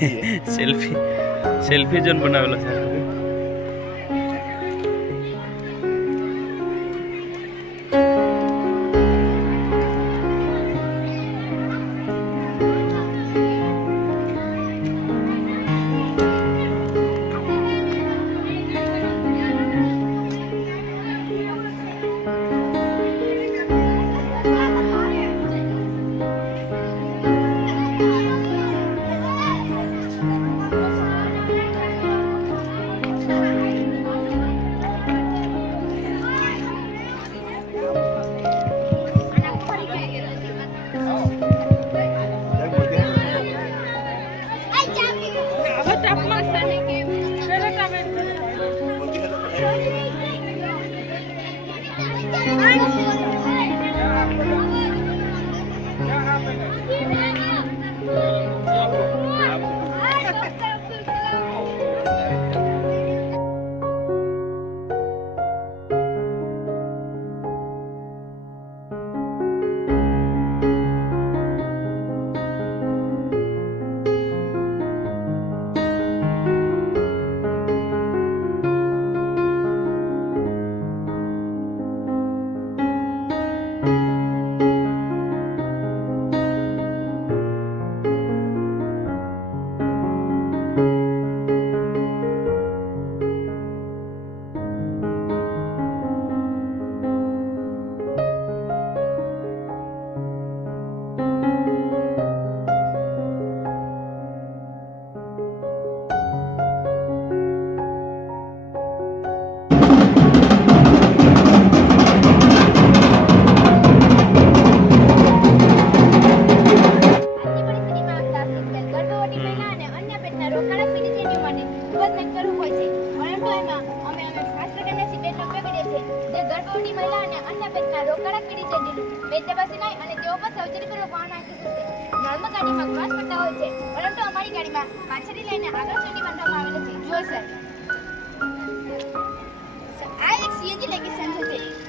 Selfie John બનાવેલો છે.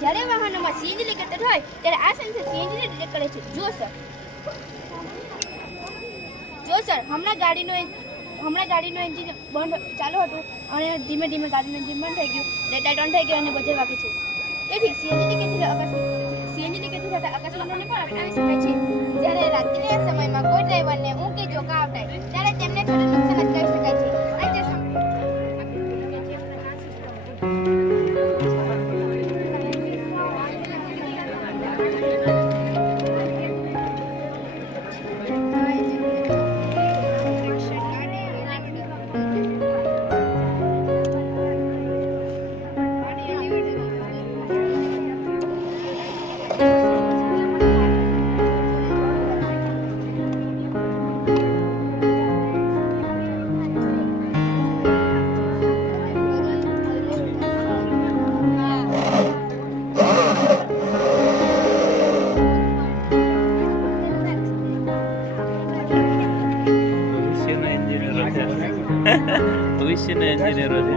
જ્યારે વાહનોમાં સીએનજી લીકેજ હોય ત્યારે આ સેન્સર સીએનજી ને ડિટેક્ટ કરે છે. જો સર હમણાં ગાડીનો એન્જિન બંધ ચાલુ હતું અને ધીમે ધીમે ગાડીનું એન્જિન બંધ થઈ ગયું, લાઇટ ઓન થઈ ગયો અને બજર વાગે છે. તેથી સીએનજી લીકેજ થતા અકસ્માતોને પણ અટકાવી શકાય છે. જ્યારે રાત્રિના સમયમાં કોઈ ડ્રાઈવરને ઊંઘ કે ઝોકા આવતા ત્યારે તેમને થોડું નુકસાન અટકાવી શકાય છે. અને તે ભવિષ્યના એન્જિનિયરો છે.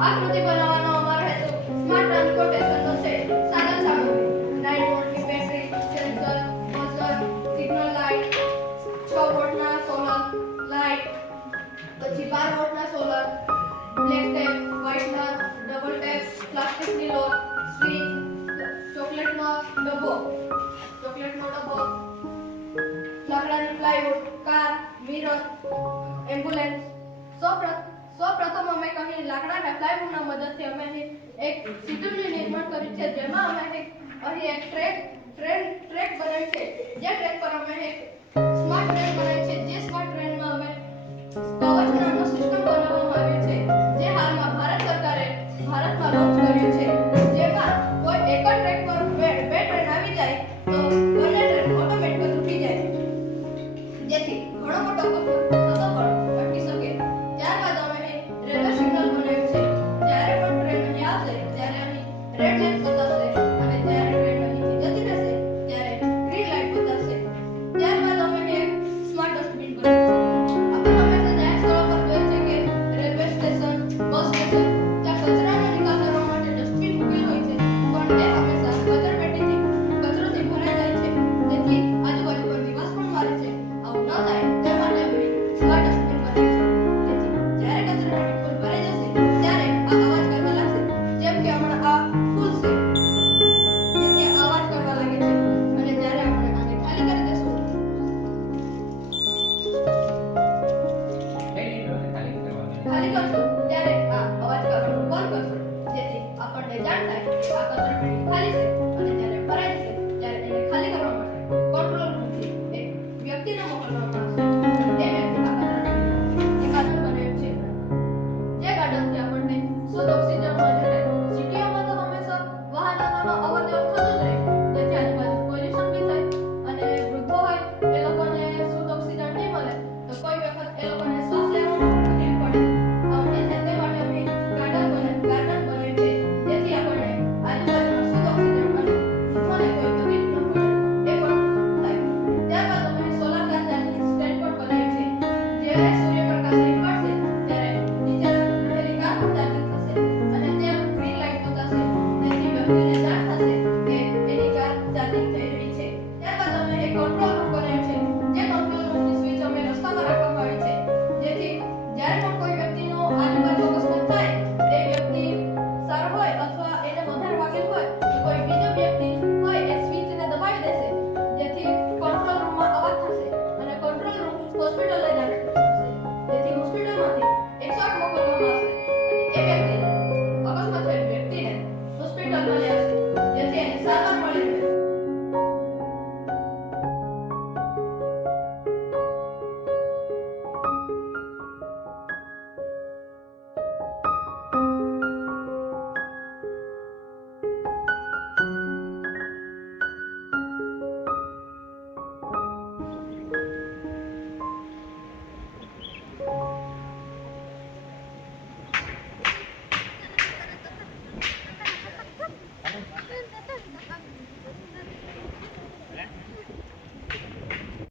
આકૃતિ બનાવવા પ્લાયવુડ, કાર, મિરર, એમ્બ્યુલન્સ. સૌપ્રથમ અમે અહીં લાકડાના પ્લાયવુડના મદદથી અમે અહીં એક સીટનું નિર્માણ કર્યું છે, જેમાં અમે અહીં એક ટ્રેક બનાવી છે, જે ટ્રેક પર અમે એક